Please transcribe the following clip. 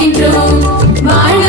வாழ்கின்றோம் வாழ